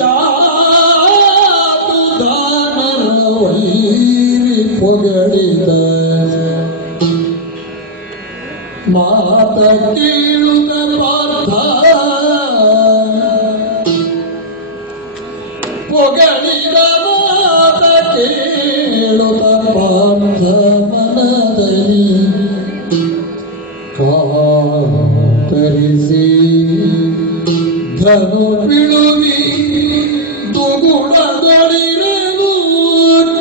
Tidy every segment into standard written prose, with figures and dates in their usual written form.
ಯಾತು ದಾನರ ವೈರಿ ಪೊಗಳಿದ ಮಾತ ಕೇಳುತ್ತ ಪಾರ್ಥ ಪೊಗಳಿದ ಮಾತ ಕೇಳುತ್ತ ಪಾರ್ಥ ಮನದಲ್ಲಿ ಕಾತರಿಸಿ ಧನು ಬಿಡುವಿ ದುಗುಡದೊಳಿರಲು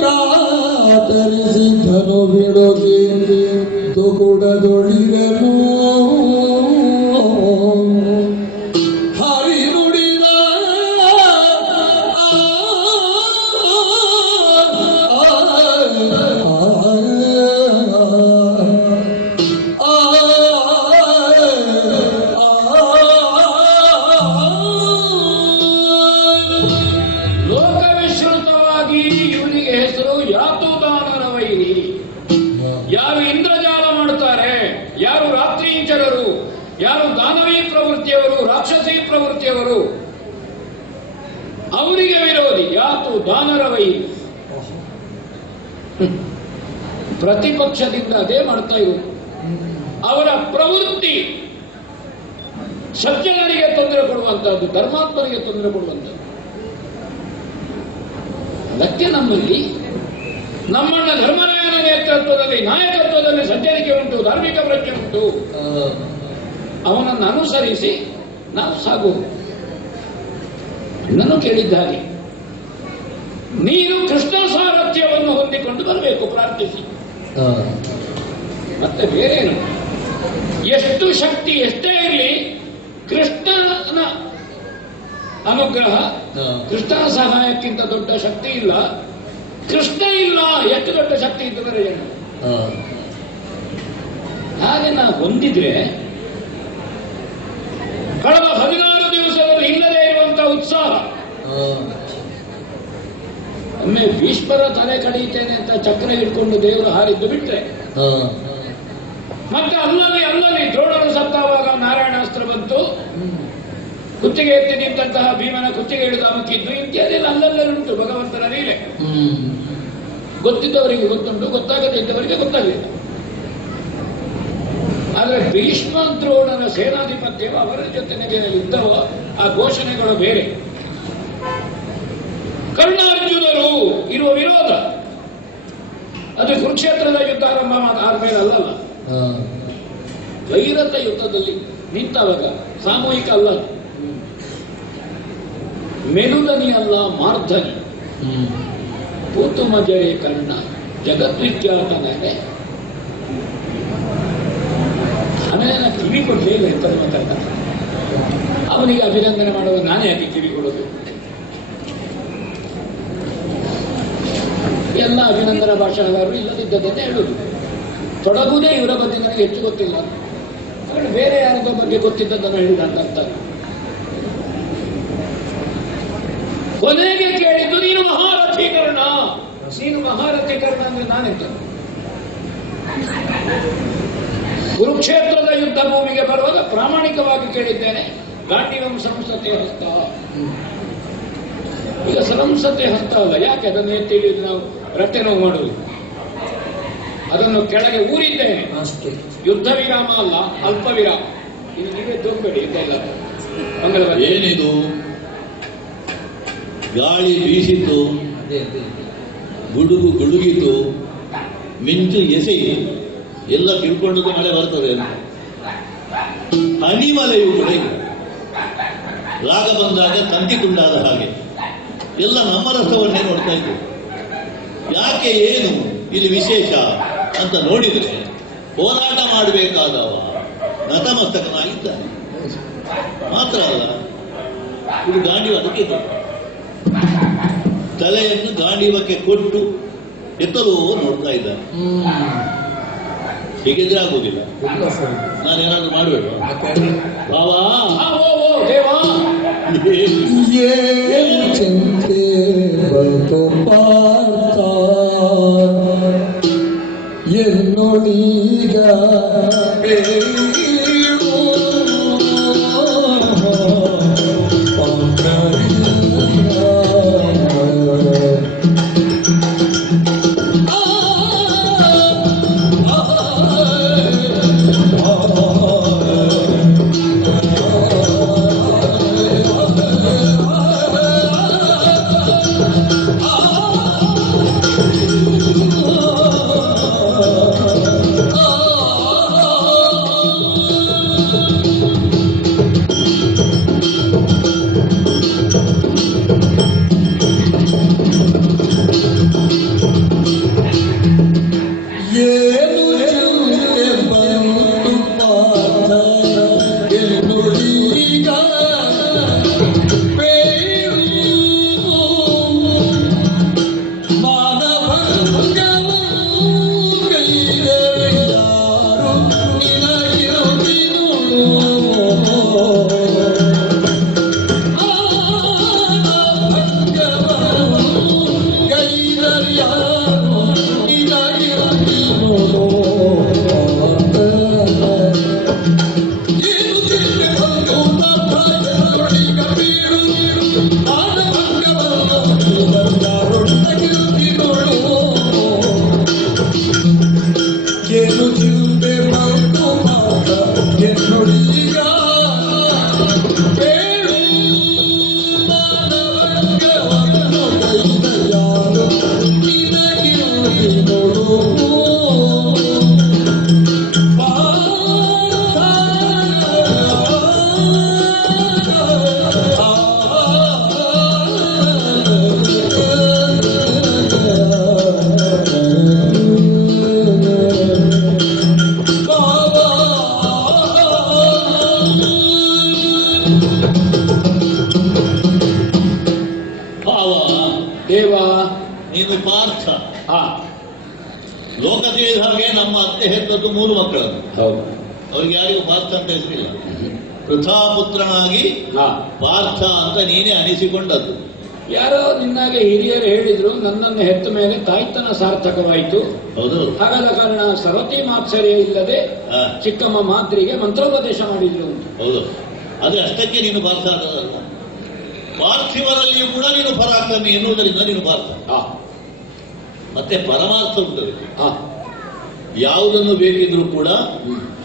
ಕಾತರಿಸಿ ಧನು ಬಿಡುವಿ ದುಗುಡದೊಳಿರಲು ಹರಿ ನುಡಿದ ಲೋಕವಿಶ್ರುತವಾಗಿ ಇವನಿಗೆ ಹೆಸರು ಯಾತುದಾನರ ವೈರಿ. ಯಾರು ಇಂದ್ರಜಾಲ ಮಾಡುತ್ತಾರೆ, ಯಾರು ರಾತ್ರಿಂಚರರು, ಯಾರು ದಾನವೀ ಪ್ರವೃತ್ತಿಯವರು, ರಾಕ್ಷಸೀ ಪ್ರವೃತ್ತಿಯವರು, ಅವರಿಗೆ ವಿರೋಧಿ ಯಾತು ದಾನರ ವೈರಿ. ಪ್ರತಿಪಕ್ಷದಿಂದ ಅದೇ ಮಾಡ್ತಾ ಇರುವುದು. ಅವರ ಪ್ರವೃತ್ತಿ ಸಜ್ಜನರಿಗೆ ತೊಂದರೆ ಕೊಡುವಂತಹದ್ದು, ಧರ್ಮಾತ್ಮರಿಗೆ ತೊಂದರೆ ಕೊಡುವಂಥದ್ದು. ಅದಕ್ಕೆ ನಮ್ಮಣ್ಣ ಧರ್ಮರಾಯನ ನೇತೃತ್ವದಲ್ಲಿ, ನಾಯಕತ್ವದಲ್ಲಿ ಸಜ್ಜನಿಕೆ ಉಂಟು, ಧಾರ್ಮಿಕ ಪ್ರಜ್ಞೆ ಉಂಟು. ಅವನನ್ನು ಅನುಸರಿಸಿ ನಾವು ಸಾಗುವುದು. ಅಣ್ಣನು ಕೇಳಿದ್ದಾನೆ, ನೀನು ಕೃಷ್ಣ ಸಾರಥ್ಯವನ್ನು ಹೊಂದಿಕೊಂಡು ಬರಬೇಕು, ಪ್ರಾರ್ಥಿಸಿ. ಮತ್ತೆ ಬೇರೇನು, ಎಷ್ಟು ಶಕ್ತಿ ಎಷ್ಟೇ ಇರಲಿ, ಕೃಷ್ಣನ ಅನುಗ್ರಹ, ಕೃಷ್ಣನ ಸಹಾಯಕ್ಕಿಂತ ದೊಡ್ಡ ಶಕ್ತಿ ಇಲ್ಲ. ಕೃಷ್ಣ ಇಲ್ಲ, ಎಷ್ಟು ದೊಡ್ಡ ಶಕ್ತಿ ಇದ್ದರೆ ಏನು. ಹಾಗೆ ನಾವು ಹೊಂದಿದ್ರೆ ಕಳೆದ 16 ದಿವಸದಲ್ಲಿ ಇಲ್ಲದೇ ಇರುವಂತಹ ಉತ್ಸಾಹ. ಒಮ್ಮೆ ಭೀಷ್ಮರ ತಲೆ ಕಡಿಯುತ್ತೇನೆ ಅಂತ ಚಕ್ರ ಹಿಡ್ಕೊಂಡು ದೇವರು ಹಾರಿದ್ದು ಬಿಟ್ರೆ, ಮತ್ತೆ ಅಲ್ಲಲ್ಲಿ ದ್ರೋಣರು ಸತ್ತಾವಾಗ ನಾರಾಯಣಾಸ್ತ್ರ ಬಂತು, ಕುತ್ತಿಗೆ ಎತ್ತಿ ನಿಂತಹ ಭೀಮನ ಕುತ್ತಿಗೆ ಹಿಡಿದು ಅಮುಕಿದ್ದು, ಇತ್ಯಾದಿ ಅಲ್ಲಲ್ಲುಂಟು ಭಗವಂತನ ಲೀಲೆ. ಗೊತ್ತಿದ್ದವರಿಗೆ ಗೊತ್ತುಂಟು, ಗೊತ್ತಾಗದಿದ್ದವರಿಗೆ ಗೊತ್ತಾಗಲಿಲ್ಲ. ಆದರೆ ಭೀಷ್ಮ ದ್ರೋಣರ ಸೇನಾಧಿಪತ್ಯವು ಅವರ ಜೊತೆಗೆ ಯುದ್ಧವೋ ಆ ಘೋಷಣೆಗಳು ಬೇರೆ. ಕರ್ಣಾರ್ಜುನರು ಇರುವ ವಿರೋಧ ಅದು ಕುರುಕ್ಷೇತ್ರದ ಯುದ್ಧ ಆರಂಭ ಆದ್ಮೇಲೆ ಅಲ್ಲಲ್ಲ, ವೈರತ ಯುದ್ಧದಲ್ಲಿ ನಿಂತವಾಗ ಸಾಮೂಹಿಕ ಅಲ್ಲ, ಮೆಲುದನಿ ಅಲ್ಲ, ಮಾರ್ಧನಿ. ಪೂತು ಮಜರೆ ಕರ್ಣ ಜಗದ್ವಿಖ್ಯಾತನೇ. ಆಮೇಲೆ ಕಿವಿ ಕೊಡಲಿಲ್ಲ ಎಂತ ಮಾತಾಡ್ತಾರೆ. ಅವನಿಗೆ ಅಭಿನಂದನೆ ಮಾಡುವ ನಾನೇ ಯಾಕೆ ಕಿವಿ ಕೊಡೋದು? ಎಲ್ಲ ಅಭಿನಂದನಾ ಭಾಷಣಗಾರರು ಇಲ್ಲದಿದ್ದದನ್ನೇ ಹೇಳುದು. ತೊಡಗುವುದೇ ಇವರ ಬಗ್ಗೆ ನನಗೆ ಹೆಚ್ಚು ಗೊತ್ತಿಲ್ಲ, ಬೇರೆ ಯಾರಿಗೋ ಬಗ್ಗೆ ಗೊತ್ತಿದ್ದದನ್ನು ಹೇಳಿದ ಅಂತ. ಕೊನೆಗೆ ಕೇಳಿದ್ದು, ನೀನು ಮಹಾರಥೀಕರಣ. ನೀನು ಮಹಾರಥೀಕರಣ ಅಂದ್ರೆ ನಾನೆಂತ? ಕುರುಕ್ಷೇತ್ರದ ಯುದ್ಧ ಭೂಮಿಗೆ ಬರುವಾಗ ಪ್ರಾಮಾಣಿಕವಾಗಿ ಕೇಳಿದ್ದೇನೆ, ಗಾಂಡೀವಂ ಸಂಸತೆ ಹಸ್ತ. ಈಗ ಸಂಸತೆ ಹಸ್ತ ಅಲ್ಲ, ಯಾಕೆ ಅದನ್ನು ಎತ್ತಿ ಹಿಡಿದು ನಾವು ರಟ್ಟೆ ನೋವು ಮಾಡುವುದು? ಅದನ್ನು ಕೆಳಗೆ ಊರಿದ್ದೇನೆ. ಯುದ್ಧ ವಿರಾಮ ಅಲ್ಲ, ಅಲ್ಪ ವಿರಾಮ. ಇದು ನೀವೇ ತೋರ್ಬೇಡಿ ಇದೆಲ್ಲ. ಏನಿದು? ಗಾಳಿ ಬೀಸಿತು, ಗುಡುಗು ಗುಡುಗಿತು, ಮಿಂಚು ಎಸೆಯಿತು, ಎಲ್ಲ ತಿಳ್ಕೊಂಡದ್ದು ಮಳೆ ಬರ್ತದೆ ಅಂತ. ಹನಿಮಲೆಯು ಕೂಡ ಇಲ್ಲ. ರಾಗ ಬಂದಾಗ ತಂತಿ ತುಂಡಾದ ಹಾಗೆ ಎಲ್ಲ ನಮ್ಮ ರಸವನ್ನೇ ನೋಡ್ತಾ ಇದ್ದು. ಯಾಕೆ, ಏನು ಇಲ್ಲಿ ವಿಶೇಷ ಅಂತ ನೋಡಿದರೆ, ಹೋರಾಟ ಮಾಡಬೇಕಾದವ ನತಮಸ್ತಕನಾಗಿದ್ದಾನೆ. ಮಾತ್ರ ಅಲ್ಲ, ಇದು ಗಾಂಡೀವ ಅದಕ್ಕೆ ತಲೆಯನ್ನು ಗಾಂಡೀವಕ್ಕೆ ಕೊಟ್ಟು ಎತ್ತಲೋ ನೋಡ್ತಾ ಇದ್ದಾನೆ. ಹೀಗಿದ್ರೆ ಆಗುವುದಿಲ್ಲ. ನಾನೇನಾದ್ರೂ ಮಾಡಬೇಡ ಬಾವಾ, ಚಿಂತೆ ಬಂತು ಪಾರ್ಥ ಎನ್ನೊಳೀಗ ಬೇಡು ಪಾರ್ಥ. ಹಾ ಲೋಕ ತಿಳಿದ ಹಾಗೆ ನಮ್ಮ ಅತ್ತೆ ಹೆತ್ತದ್ದು 3 ಮಕ್ಕಳನ್ನು. ಹೌದು. ಅವ್ರಿಗೆ ಯಾರಿಗೂ ಪಾರ್ಥ ಅಂತ ಹೆಸರಿಲ್ಲ. ಪೃಥಾಪುತ್ರನಾಗಿ ಹಾ ಪಾರ್ಥ ಅಂತ ನೀನೇ ಅನಿಸಿಕೊಂಡದ್ದು. ಯಾರೋ ನಿನ್ನಾಗೆ ಹಿರಿಯರು ಹೇಳಿದ್ರು, ನನ್ನನ್ನು ಹೆತ್ತ ಮೇಲೆ ತಾಯ್ತನ ಸಾರ್ಥಕವಾಯಿತು. ಹೌದು. ಹಾಗಾದ ಕಾರಣ ಸರತಿ ಮಾತ್ಸರ್ಯ ಇಲ್ಲದೆ ಹಾ. ಚಿಕ್ಕಮ್ಮ ಮಾತ್ರಿಗೆ ಮಂತ್ರೋಪದೇಶ ಮಾಡಿದ್ರು ಅಂತ. ಹೌದು. ಆದ್ರೆ ಅಷ್ಟಕ್ಕೆ ನೀನು ಪಾರ್ಥ ಆಗೋದಲ್ಲ. ಪಾರ್ಥಿವರಲ್ಲಿಯೂ ಕೂಡ ನೀನು ಪರಾಕ್ರಮಿ ಎನ್ನುವುದರಿಂದ ನೀನು ಪಾರ್ಥ. ಹಾ ಮತ್ತೆ ಪರಮಾರ್ಥ ಉಂಟದೆ. ಹಾ ಯಾವುದನ್ನು ಬೇಕಿದ್ರೂ ಕೂಡ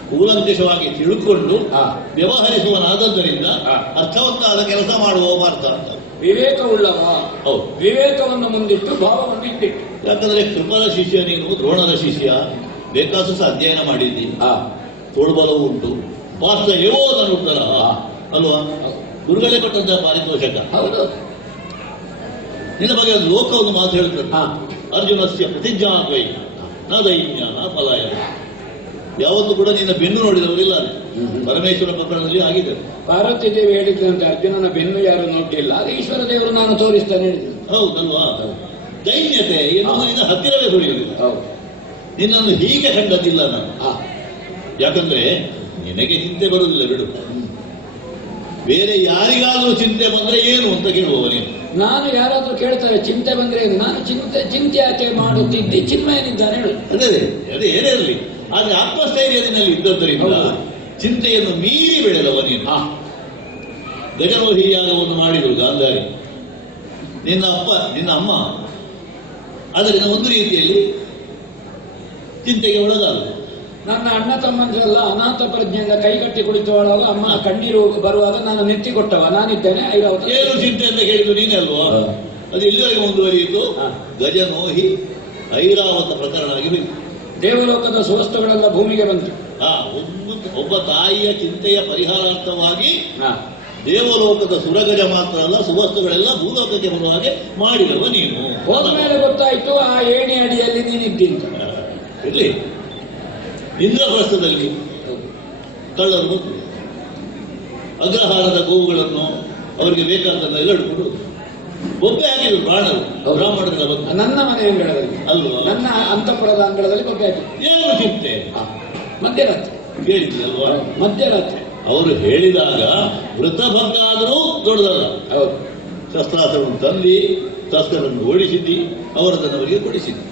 ಕೂಲಂಕಷವಾಗಿ ತಿಳ್ಕೊಂಡು ಹಾ. ವ್ಯವಹರಿಸುವನಾದದ್ದರಿಂದ ಹಾ. ಅರ್ಥವತ್ತಾದ ಕೆಲಸ ಮಾಡುವ ಪಾರ್ಥ ಅಂತ. ವಿವೇಕವುಳ್ಳವ. ಹೌದು. ವಿವೇಕವನ್ನು ಮುಂದಿಟ್ಟು ಭಾವವನ್ನು ಇಟ್ಟಿಟ್ಟು. ಯಾಕಂದ್ರೆ ಕೃಪದ ಶಿಷ್ಯ ನೀನು, ದ್ರೋಣದ ಶಿಷ್ಯ, ಬೇಕಾದಷ್ಟು ಸಹ ಅಧ್ಯಯನ ಮಾಡಿದ್ದಿ, ತೋಳ್ಬಲವೂ ಉಂಟು. ಪಾರ್ಥ ಹೇವೋ ನನ್ನ ಉತ್ತರ ಅಲ್ವಾ? ಗುರುಗಳೇ ಕೊಟ್ಟಂತಹ ಪಾರಿತೋಷಕ. ಹೌದು. ನಿನ್ನ ಬಗ್ಗೆ ಒಂದು ಲೋಕ ಒಂದು ಮಾತು ಹೇಳ್ತದೆ. ಹಾ. ಅರ್ಜುನಸ್ಯ ಪ್ರತಿಜ್ಞಾದ್ವೈ ನ ದೈನ್ಯ ನ ಪಲಾಯ. ಯಾವತ್ತೂ ಕೂಡ ನಿನ್ನ ಬೆನ್ನು ನೋಡಿದವರಿಲ್ಲ. ಪರಮೇಶ್ವರ ಪ್ರಕರಣದಲ್ಲಿ ಆಗಿದೆ. ಪಾರ್ವತಿ ದೇವಿ ಹೇಳಿದ್ದಂತೆ, ಅರ್ಜುನನ ಬೆನ್ನು ಯಾರು ನೋಡಿಲ್ಲ, ಅದು ಈಶ್ವರ ದೇವರು ನಾನು ತೋರಿಸ್ತಾನೆ ಹೇಳಿದ್ರು. ಹೌದಲ್ವಾ? ದೈನ್ಯತೆ ಎನ್ನುವುದು ನಿನ್ನ ಹತ್ತಿರವೇ ಸುಳಿಯುವುದಿಲ್ಲ. ಹೌದು. ನಿನ್ನನ್ನು ಹೀಗೆ ಕಂಡದ್ದಿಲ್ಲ ನಾನು. ಯಾಕಂದ್ರೆ ನಿನಗೆ ಚಿಂತೆ ಬರುವುದಿಲ್ಲ, ಬಿಡು. ಬೇರೆ ಯಾರಿಗಾದ್ರೂ ಚಿಂತೆ ಬಂದ್ರೆ ಏನು ಅಂತ ಕೇಳುವವ ನೀನು. ನಾನು ಯಾರಾದ್ರೂ ಕೇಳ್ತಾರೆ ಚಿಂತೆ ಬಂದ್ರೆ ಏನು, ನಾನು ಚಿಂತೆ ಯಾಕೆ ಮಾಡುತ್ತಿದ್ದೆ, ಚಿನ್ಮಯನಿದ್ದಾನೆ ಹೇಳು. ಅದೇ ಏನೇ ಇರಲಿ, ಆದ್ರೆ ಆತ್ಮಸ್ಥೈರ್ಯದಲ್ಲಿ ಇದ್ದದ್ದರಿಂದ ಚಿಂತೆಯನ್ನು ಮೀರಿ ಬೆಳೆದವ ನೀನು. ಗಜರೋಹಿ ಯಾಗವನ್ನು ಮಾಡಿದರು ಗಾಂಧಾರಿ. ನಿನ್ನ ಅಮ್ಮ ಅದರಿಂದ ಒಂದು ರೀತಿಯಲ್ಲಿ ಚಿಂತೆಗೆ ಒಳಗಾದ. ನನ್ನ ಅಣ್ಣ ತಮ್ಮಂದಿರೆಲ್ಲ ಅನಾಥ ಪ್ರಜ್ಞೆಯಿಂದ ಕೈಗಟ್ಟಿ ಕುಳಿತುವಾಗ ಅಮ್ಮನ ಕಣ್ಣೀರು ಬರುವಾಗ ನಾನು ನೆತ್ತಿ ಕೊಟ್ಟವ ನಾನಿದ್ದೇನೆ. ಐರಾವತ ಏನು ಚಿಂತೆ ಅಂತ ಕೇಳಿದ್ದು ನೀನೇ ಅಲ್ವಾ? ಅದು ಎಲ್ಲಿವರೆಗೆ ಮುಂದುವರಿಯಿತು? ಗಜನೋಹಿ ಐರಾವತ ಪ್ರಕರಣ ಆಗಿ ಹೋಯಿತು. ದೇವಲೋಕದ ಸುವಸ್ತುಗಳೆಲ್ಲ ಭೂಮಿಗೆ ಬಂತು. ಒಬ್ಬ ತಾಯಿಯ ಚಿಂತೆಯ ಪರಿಹಾರಾರ್ಥವಾಗಿ ದೇವಲೋಕದ ಸುರಗಜ ಮಾತ್ರ ಅಲ್ಲ, ಸುವಸ್ತುಗಳೆಲ್ಲ ಭೂಲೋಕಕ್ಕೆ ಬರುವ ಹಾಗೆ ಮಾಡಿದವ ನೀನು. ಹೋದ ಮೇಲೆ ಗೊತ್ತಾಯ್ತು ಆ ಏಣಿ ಅಡಿಯಲ್ಲಿ ನೀನಿದ್ದಿಂತ. ಇರ್ಲಿ, ಇಂದ್ರಪ್ರಸ್ಥದಲ್ಲಿ ಕಳ್ಳರು ಅಗ್ರಹಾರದ ಗೋವುಗಳನ್ನು ಅವರಿಗೆ ಬೇಕಾದನ್ನೆಲ್ಲ ಹಿಡ್ಕೊಂಡು ಬೊಬ್ಬೆ ಹಾಕಿದ್ರು ಪ್ರಾಣರು ಬ್ರಾಹ್ಮಣರ ಬಂದು. ನನ್ನ ಮನೆ ಅಂಗಳದಲ್ಲಿ ಅಲ್ವಾ? ನನ್ನ ಅಂತಃಪುರದ ಅಂಗಳದಲ್ಲಿ ಬೊಬ್ಬೆ ಹಾಕಿ. ಏನು ಚಿಂತೆ? ಮಧ್ಯರಾತ್ರಿ ಹೇಳಿದ್ರಲ್ವಾ? ಮಧ್ಯರಾತ್ರಿ ಅವರು ಹೇಳಿದಾಗ ವೃತ್ತಭಂಗ ಆದರೂ ದೊಡ್ಡದಲ್ಲ. ಹೌದು. ಶಸ್ತ್ರಾಸ್ತ್ರವನ್ನು ತಂದು ಶಸ್ತ್ರವನ್ನು ಓಡಿಸಿದ್ದಿ, ಅವರದನ್ನವರಿಗೆ ಕೊಡಿಸಿದ್ದಿ.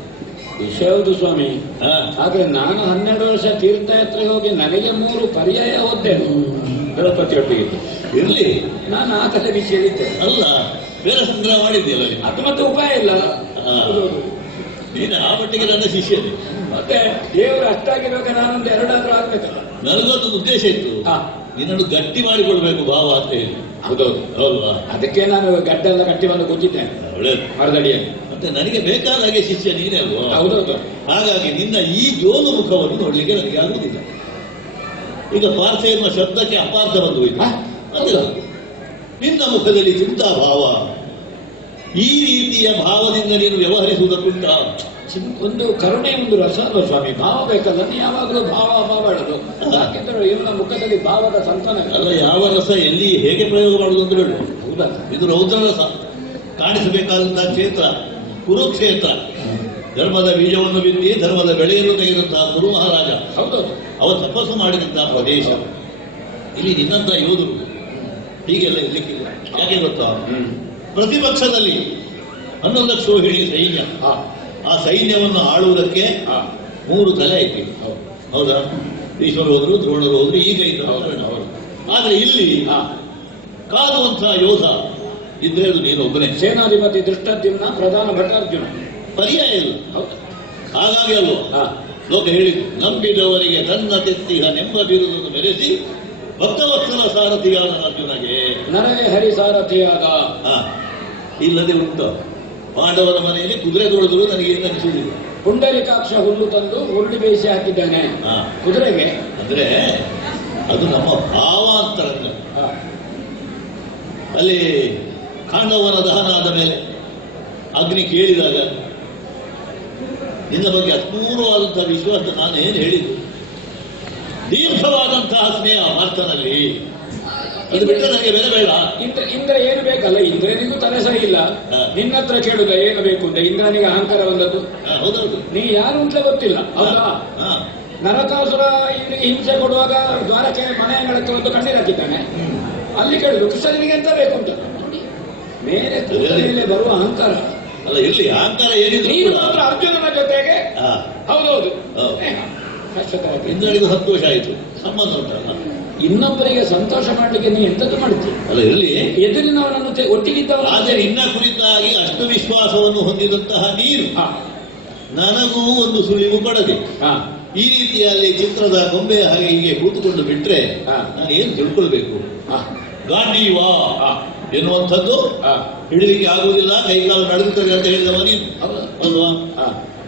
ಹೌದು ಸ್ವಾಮಿ. ಆದ್ರೆ ನಾನು 12 ವರ್ಷ ತೀರ್ಥಯಾತ್ರೆಗೆ ಹೋಗಿ ನನಗೆ 3 ಪರ್ಯಾಯ ಹೋದ್ದೇನೆ ಬೃಹಸ್ಪತಿಯೊಟ್ಟಿಗೆ. ಇರ್ಲಿ, ನಾನು ಆ ಕಲೆ ಬಿಸಿಯಲ್ಲಿದ್ದೆ ಅಲ್ಲ, ಬೇರೆ ಸಂಗ್ರಹ ಮಾಡಿದ್ಯಲ್ಲ ನೀನು. ಅದು ಮತ್ತೆ ಉಪಾಯ ಇಲ್ಲ. ನೀನು ಆ ಮಟ್ಟಿಗೆ ನನ್ನ ಶಿಷ್ಯನೇ. ಮತ್ತೆ ದೇವರು ಅಷ್ಟಾಗಿರುವಾಗ ನಾನೊಂದು 2 ಆದ್ರೂ ಆಗ್ಬೇಕಲ್ಲ. ನನಗೊಂದು ಉದ್ದೇಶ ಇತ್ತು, ನಿನ್ನನ್ನು ಗಟ್ಟಿ ಮಾಡಿಕೊಳ್ಬೇಕು ಭಾವ ಅಂತ ಹೇಳಿ. ಹೌದೌದು. ಹೌದಾ? ಅದಕ್ಕೆ ನಾನು ಗಡ್ಡೆಲ್ಲ ಕಟ್ಟಿ ಬಂದು ಕೂತಿದ್ದೇನೆ ಒಳ್ಳೇದು. ಮರದಡಿಯಲ್ಲಿ. ಮತ್ತೆ ನನಗೆ ಬೇಕಾದ ಹಾಗೆ ಶಿಷ್ಯ ನೀನೇ ಅಲ್ವಾ? ಹೌದೌದು. ಹಾಗಾಗಿ ನಿನ್ನ ಈ ಜೋಲು ಮುಖವನ್ನು ನೋಡ್ಲಿಕ್ಕೆ ನನಗೆ ಆಗುವುದಿಲ್ಲ. ಈಗ ಪಾರ್ಥ ಎನ್ನುವ ಶಬ್ದಕ್ಕೆ ಅಪಾರ್ಥ ಬಂದು ಹೋಯ್ತು. ನಿನ್ನ ಮುಖದಲ್ಲಿ ಚಿಂತಾ ಭಾವ, ಈ ರೀತಿಯ ಭಾವದಿಂದ ನೀನು ವ್ಯವಹರಿಸುವುದಕ್ಕುಂಟ. ಒಂದು ಕರುಣೆ, ಒಂದು ರಸ ಅಲ್ವ ಸ್ವಾಮಿ. ಭಾವ ಬೇಕಲ್ಲ, ನೀ ಯಾವಾಗಲೂ ಭಾವ ಹೇಳೋದು. ಯಾಕೆಂದ್ರೆ ಇವನ ಮುಖದಲ್ಲಿ ಭಾವದ ಸಂತಾನ ಅಲ್ಲ, ಯಾವ ರಸ ಎಲ್ಲಿ ಹೇಗೆ ಪ್ರಯೋಗ ಮಾಡುವುದು ಅಂತ ಹೇಳು. ಹೌದಾ? ಇದು ರೌದ್ರ ರಸ. ಕಾಣಿಸಬೇಕಾದಂತಹ ಕ್ಷೇತ್ರ ಕುರುಕ್ಷೇತ್ರ. ಧರ್ಮದ ಬೀಜವನ್ನು ಬಿತ್ತಿ ಧರ್ಮದ ಬೆಳೆಯನ್ನು ತೆಗೆದಂತಹ ಕುರು ಮಹಾರಾಜ. ಹೌದೌದು. ಅವ ತಪಸ್ಸು ಮಾಡಿದಂತಹ ಪ್ರದೇಶ. ಇಲ್ಲಿ ನಿನ್ನಂತಹ ಯೋಧರು ಹೀಗೆಲ್ಲ ಇರ್ಲಿಕ್ಕಿಲ್ಲ. ಯಾಕೆ ಗೊತ್ತಾ? ಪ್ರತಿಪಕ್ಷದಲ್ಲಿ 11 ಲಕ್ಷ ಹೇಳಿ ಸೈನ್ಯ. ಆ ಸೈನ್ಯವನ್ನು ಆಳುವುದಕ್ಕೆ 3 ತಲೆ ಐತಿ. ಹೌದಾ? ಈಶ್ವರ ಹೋದ್ರು, ದ್ರೋಣರು ಹೋದ್ರು, ಈಗ ಇದ್ದರು. ಆದ್ರೆ ಇಲ್ಲಿ ಕಾದುವಂತಹ ಯೋಧ ಇದ್ರೆ ಅದು ನೀನು ಒಬ್ಬನೇ. ಸೇನಾಧಿಪತಿ ದೃಷ್ಟದ್ಯುಮ್ನ, ಪ್ರಧಾನ ಭಟಾರ್ಜುನ. ಪರ್ಯಾಯ ಇಲ್ಲ. ಹಾಗಾಗಿ ಅಲ್ವ ಲೋಕ ಹೇಳಿದ್ದು, ನಂಬಿದವರಿಗೆ ತನ್ನ ತೆತ್ತಿಹ ನೆಂಬ ಬಿರುದನ್ನು ಮೆರೆಸಿ ಭಕ್ತವತ್ಸಲ ಸಾರಥಿಯಾದ ಅರ್ಜುನಗೆ ನರೇ ಹರಿಸಾರಥಿಯಾದ. ಇಲ್ಲದೆ ಉಂಟು. ಪಾಂಡವರ ಮನೆಯಲ್ಲಿ ಕುದುರೆ ತೊಳೆದ್ರು ನನಗೆ ಅನಿಸುವುದಿಲ್ಲ. ಪುಂಡರಿಕಾಕ್ಷ ಹುಲ್ಲು ತಂದು ಹುರುಳಿ ಬೇಯಿಸಿ ಹಾಕಿದ್ದಾನೆ ಕುದುರೆಗೆ. ಅಂದ್ರೆ ಅದು ನಮ್ಮ ಭಾವಾಂತರಂಗ. ಅಲ್ಲಿ ಖಾಂಡವನ ದಹನ ಆದ ಮೇಲೆ ಅಗ್ನಿ ಕೇಳಿದಾಗ ನಿನ್ನ ಬಗ್ಗೆ ಅಪೂರ್ವವಾದಂತಹ ವಿಶ್ವಾಸ ನಾನೇನು ಹೇಳಿದ್ದು. ದೀರ್ಘವಾದಂತಹ ಸ್ನೇಹ ಮಾರ್ತನಲ್ಲಿ ಅದು ಬಿಟ್ಟರೆ ನನಗೆ ಬೇರೆ ಬೇಡ. ಇಂದ್ರ ಏನು ಬೇಕು ಬೇಕಲ್ಲ, ಇಂದ್ರನಿಗೂ ತಲೆ ಸರಿ ಇಲ್ಲ. ಹಾ. ನಿನ್ನ ಹತ್ರ ಕೇಳುದ ಏನು ಬೇಕು ಅಂತ. ಇಂದ್ರನಿಗೆ ಅಹಂಕಾರ ಬಂದದ್ದು. ಹೌದೌದು. ನೀ ಯಾರು ಅಂತಲೇ ಗೊತ್ತಿಲ್ಲ, ಹೌದಾ? ಹಾ. ನರಕಾಸುರ ಇಲ್ಲಿ ಹಿಂಸೆ ಕೊಡುವಾಗ ದ್ವಾರಕ್ಕೆ ಮನೆ ಅಂಗಳಕ್ಕೆ ಒಂದು ಕಣ್ಣೀರು ಹಾಕಿದ್ದಾನೆ. ಅಲ್ಲಿ ಕೇಳುದು ಕೃಷ್ಣನಿಗೆ ಎಂತ ಬೇಕು ಅಂತ. ನೋಡಿ, ಮೇಲೆ ಕೂತ ಮೇಲೆ ಬರುವ ಅಹಂಕಾರ. ಅಲ್ಲ ಇರ್ಲಿ, ಅಹಂಕಾರ ಏನಿದ್ರು ನೀನು ಕೂಡ- ಮಾತ್ರ ಅರ್ಜುನನ ಜೊತೆಗೆ. ಹಾ. ಹೌದೌದು. ಹೌದು. ಶಾಶ್ವತವಾಗಿ ಇಂದ್ರನಿಗೂ ಸಂತೋಷ ಆಯ್ತು, ಸಂಬಂಧ ಉಂಟಲ್ಲ. ಇನ್ನೊಬ್ಬರಿಗೆ ಸಂತೋಷ ಮಾಡ್ಲಿಕ್ಕೆ ನೀ ಎಂತದ್ದು ಮಾಡ್ತೀಯ? ಅಲ್ಲ ಇರ್ಲಿ, ಎದುರಿನವನನ್ನು ಒಟ್ಟಿಗಿದ್ದವನು. ಆದರೆ ನಿನ್ನ ಕುರಿತಾಗಿ ಅಷ್ಟು ವಿಶ್ವಾಸವನ್ನು ಹೊಂದಿದಂತಹ ನೀನು ಹಾ, ನನಗೂ ಒಂದು ಸುಳಿವು ಕೊಡದೆ ಹಾ, ಈ ರೀತಿಯಲ್ಲಿ ಚಿತ್ರದ ಗೊಂಬೆ ಹಾಗೆ ಹೀಗೆ ಕೂತುಕೊಂಡು ಬಿಟ್ರೆ ಹಾ. ನಾನು ಏನು ತಿಳ್ಕೊಳ್ಬೇಕು? ಹಾ, ಗಾಂಡೀವಾ ಹಾ, ಎನ್ನುವಂಥದ್ದು ಹಾ. ಹಿಡಿಲಿಕ್ಕೆ ಆಗುವುದಿಲ್ಲ, ಕೈಕಾಲು ನಡೆದುತ್ತದೆ ಅಂತ ಹೇಳಿದವ ನೀನು ಹೌದಾ? ಅಲ್ವಾ? ಹಾ,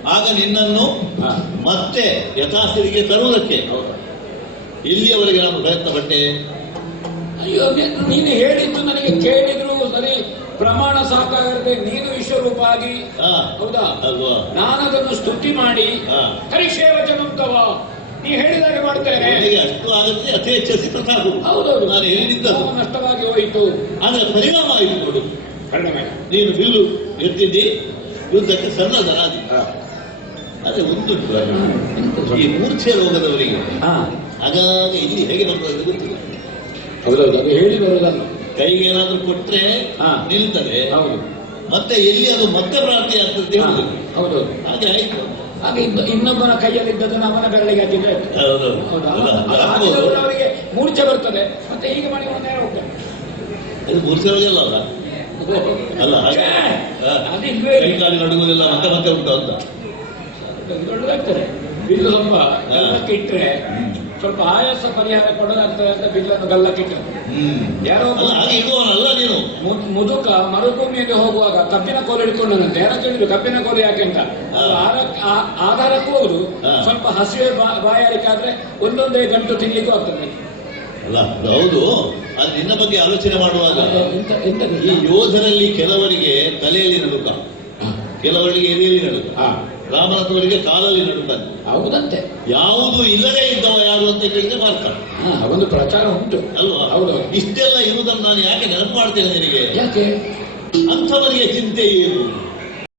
ಆಗ ನಿನ್ನನ್ನು ಹಾ. ಮತ್ತೆ ಯಥಾಸ್ಥಿತಿಗೆ ತರುವುದಕ್ಕೆ ಹೌದಾ? ಇಲ್ಲಿಯವರೆಗೆ ನಾನು ಪ್ರಯತ್ನ ಪಟ್ಟೆ. ಅಯ್ಯೋ, ನೀನು ಹೇಳಿದ್ದು ನನಗೆ ಕೇಳಿದ್ರು ಸರಿ, ಪ್ರಮಾಣ ಸಾಕಾಗದೆ ನೀನು ವಿಶ್ವರೂಪ ಆಗಿ. ಹಾ. ಹೌದಾ? ಅಲ್ವಾ? ನಾನದನ್ನು ಸ್ತುತಿ ಮಾಡಿ ಹಾ. ಹರಿಷೇ ವಚನಂತವ ನೀ ಹೇಳಿದಾಗ ಮಾಡ್ತೇನೆ. ಅವನಿಗೆ ಅಷ್ಟು ಆಗತ್ತೆ, ಅತಿ ಹೆಚ್ಚಿಸಿ ಪ್ರತಾಪು. ಹೌದೌದು. ನಾನು ಹೇಳಿದ್ದದ್ದು. ನೋವು ನಷ್ಟವಾಗಿ ಹೋಯಿತು. ಆದ್ರೆ ಪರಿಣಾಮ ಆಯಿತು ನೋಡು. ಕಡಿಮೆ. ನೀನು ಬಿಲ್ಲು ಎತ್ತಿದ್ದಿ, ಯುದ್ಧಕ್ಕೆ ಸನ್ನದ್ಧನಾದಿ. ಅದೇ ಒಂದುಂಟು, ಈ ಮೂರ್ಛೆ ರೋಗದವರಿಗೆ ಹಾ, ಆಗಾಗ ಇಲ್ಲಿ ಹೇಗೆ ಬರ್ತದೆ ಗೊತ್ತಿಲ್ಲ. ಹೌದೌದು. ಅದು ಹೇಳಿ ಬರುವುದಲ್ಲ. ಕೈಗೆ ಏನಾದ್ರೂ ಕೊಟ್ರೆ ಹಾ. ನಿಲ್ತದೆ, ಹೌದು. ಮತ್ತೆ ಎಲ್ಲಿ ಅದು ಮತ್ತೆ ಪ್ರಾಪ್ತಿ ಆಗ್ತದೆ ಹಾ, ಹೇಳುದಿಲ್ಲ. ಹೌದೌದು. ಹಾಗೆ ಆಯ್ತು. ಹಾಗೆ ಇನ್ನೊಬ್ಬನ ಕೈಯಲ್ಲಿದ್ದದನ್ನು ಅವನ ಬೆರಳಿಗೆ ಹಾಕಿದ್ರೆ ಆಯ್ತು. ಹೌದೌದು. ಹೌದಾ? ಅಲ್ಲ, ಅದು ಆಗ್ಬೋದು. ಹಾಕಿದವರು ಅವರಿಗೆ ಮೂರ್ಛೆ ಬರ್ತದೆ, ಮತ್ತೆ ಹೀಗೆ ಮಾಡಿ ನೇರ ಹೋಗ್ತಾರೆ. ಅದು ಮೂರ್ಛೆ ರೋಗ ಅಲ್ಲ ಅಲ್ಲ ಹಾಗೆ. ಹಾ. ಅದಿಲ್ವೇ ಕೈ ಕಾಲು ನಡುಗುದಿಲ್ಲ, ಮತ್ತೆ ಮತ್ತೆ ಉಂಟು ಅಂತ. ದೊಡ್ಡದಾಗ್ತದೆ. ಬಿಲ್ಲು ಸ್ವಲ್ಪ ಗಲ್ಲಕ್ಕೆ ಇಟ್ಟರೆ ಸ್ವಲ್ಪ ಆಯಾಸ ಪರಿಹಾರ ಕೊಡೋದಾಗ್ತದೆ ಅಂತ ಬಿಲ್ಲನ್ನು ಗಲ್ಲಕ್ಕೆ ಇಟ್ಟರು. ಯಾರೋ ಅಲ್ಲ ಹಾಗೆ ಇಡುವವನಲ್ಲ ನೀನು. ಮುದುಕ ಮರುಭೂಮಿಯಲ್ಲಿ ಹೋಗುವಾಗ ಕಬ್ಬಿನ ಕೋಲು ಹಿಡ್ಕೊಂಡಂತೆ. ಯಾರ ಕೇಳಿದ್ರು ಕಬ್ಬಿನ ಕೋಲು ಯಾಕೆ ಅಂತ. ಆಧಾರಕ್ಕೂ ಹೌದು, ಸ್ವಲ್ಪ ಹಸಿವೆ ಬಾಯಾರಿಕೆ ಆದ್ರೆ ಒಂದೊಂದೇ ಗಂಟು ತಿನ್ಲಿಕ್ಕೂ ಆಗ್ತದೆ. ಅಲ್ಲ ಅದು ಹೌದು. ಅದು ನಿನ್ನ ಬಗ್ಗೆ ಆಲೋಚನೆ ಮಾಡುವಾಗ ಎಂತ ಈ ಯೋಧರಲ್ಲಿ ಕೆಲವರಿಗೆ ತಲೆಯಲ್ಲಿ ನಡುಕ, ಕೆಲವರಿಗೆ ಎದೆಯಲ್ಲಿ ನಡುಕ, ರಾಮನಾಥವರಿಗೆ ಕಾಲಲ್ಲಿ ನಡುಕ. ಹೌದಂತೆ. ಯಾವುದು ಇಲ್ಲದೇ ಇದ್ದವ ಯಾರು ಅಂತ ಕೇಳಿದ್ರೆ ಮಾಡ್ತಾರೆ. ಒಂದು ಪ್ರಚಾರ ಉಂಟು ಅಲ್ವಾ? ಹೌದು. ಇಷ್ಟೆಲ್ಲ ಇರುವುದನ್ನು ನಾನು ಯಾಕೆ ನೆನಪು ಮಾಡ್ತೇನೆ ನಿನಗೆ? ಯಾಕೆ? ಅಂಥವರಿಗೆ ಚಿಂತೆ ಏನು?